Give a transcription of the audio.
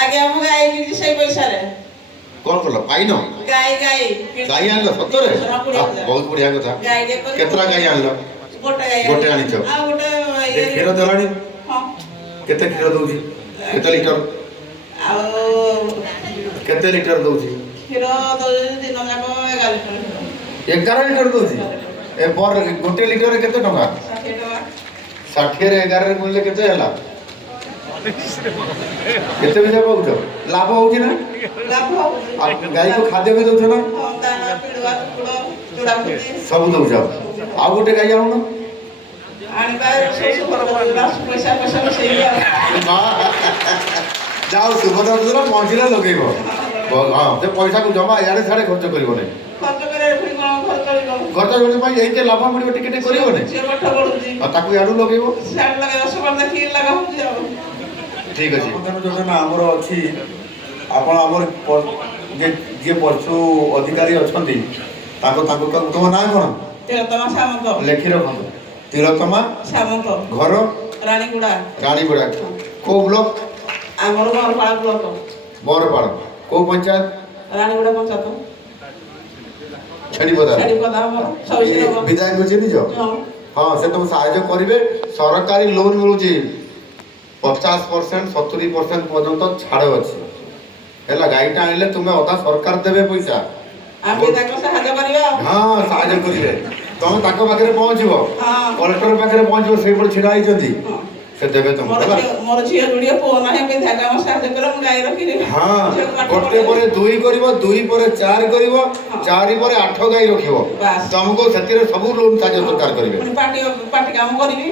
ଆଗେ ଆମ ଗାଈ କିଣିଛି ସେଇ ପଇସାରେ। କଣ କଲ ପାଇନ? ଗାଈ ଆଣିଲ ସତରେ? ବହୁତ ବଢିଆ କଥା। କେତେଟା ଗାଈ ଆଣିଲ? ଗୋଟେ ଆଣିଛ। ଆଉ ଗୋଟେ କ୍ଷୀର ଦେଲାଣି? କେତେ କ୍ଷୀର ଦଉଛି? କେତେ ଲିଟର? ଆଉ କେତେ ଲିଟର ଦଉଛି? କ୍ଷୀର ଦଉଛି ଦିନ ଯାକ 11 ଲିଟର ଦଉଛି। ଏ ପର ଗୋଟେ ଲିଟର କେତେ ଟଙ୍କା? 60 ଟଙ୍କା। 60 ରେ 11 ଗୁଣିଲେ କେତେ ହେଲା? କେତେ ପଇସା ପାଉଛ? ଲାଭ ହଉଛି ନା? ଗାଈକୁ ଖାଦ୍ୟ ବି ଦଉଛ ନା? ସବୁ ଦଉଛ। ଆଉ ଗୋଟେ ଗାଈ ଆଣୁନ? ଯାଉ ସୁଭଦ୍ରା ଯୋଜନା ପହଞ୍ଚିଲେ ଲଗେଇବ। ହଁ ସେ ପଇସାକୁ ଜମା ଇଆଡ଼େ ସିଆଡ଼େ ଖର୍ଚ୍ଚ କରିବନି। ଖର୍ଚ୍ଚ କରିବା ପାଇଁ ଏଇଠି ଲାଭ ମିଳିବ ଟିକେ ଟିକେ କରିବନି। ଆଉ ତାକୁ ଇଆଡ଼ୁ ଲଗେଇବ। ଠିକ୍ ଅଛି। ଯୋଜନା ଆମର ଅଛି। ଆପଣ ଆମର ଯିଏ ପଶୁ ଅଧିକାରୀ ଅଛନ୍ତି ତମ ନାଁ କଣ? ତିଲୋତ୍ତମା ସାମନ୍ତ। ଲେଖି ରଖନ୍ତୁ। ତିଲୋତ୍ତମା ସାମନ୍ତ। ଘର? ରାଣୀଗୁଡ଼ା। ରାଣୀଗୁଡ଼ା। କୋଉ ବ୍ଲକ? ଆମର ବରପାଳ ବ୍ଲକ। ବରପାଳ। କୋଉ ପଞ୍ଚାୟତ? ରାଣୀଗୁଡ଼ା ପଞ୍ଚାୟତ। ଛେଡ଼ିପଦା। ବିଧାୟକ ଚିହ୍ନିଛ? ହଁ ସେ ତମକୁ ସାହାଯ୍ୟ କରିବେ। ସରକାରୀ ଲୋନ୍ ମିଳୁଛି 50% 70% ପର୍ଯ୍ୟନ୍ତ ଛାଡ଼ ଅଛି ହେଲା। ଗାଈଟା ଆଣିଲେ ତୁମେ ଅଧା ସରକାର ଦେବେ ପଇସା। ଆମେ ତାକୁ ସାହାଯ୍ୟ କରିବା। ହଁ ସାହାଯ୍ୟ କରିବେ। ତମେ ତାଙ୍କ ପାଖରେ ପହଞ୍ଚିବ। କଲେକ୍ଟର ପାଖରେ ପହଞ୍ଚିବ। ସେଇପଟେ ଛିଡ଼ା ହେଇଛନ୍ତି ସେ ଦେବେ ତମକୁ। ମୋର ଝିଅ ଯୋଡ଼ିଏ ପୁଅ ନାହିଁ ବିଧାୟକ ଆମ ସାହାଯ୍ୟ କଲେ ମୁଁ ଗାଈ ରଖିବି। ହଁ ଗୋଟେ ପରେ 2 କରିବ, 2 ପରେ 4 କରିବ, 4 ପରେ 8 ଗାଈ ରଖିବ। ତମକୁ ସେଥିରେ ସବୁ ଲୋନ୍ ସାହାଯ୍ୟ ସରକାର କରିବେ। ପାଟି କାମ କରିବି।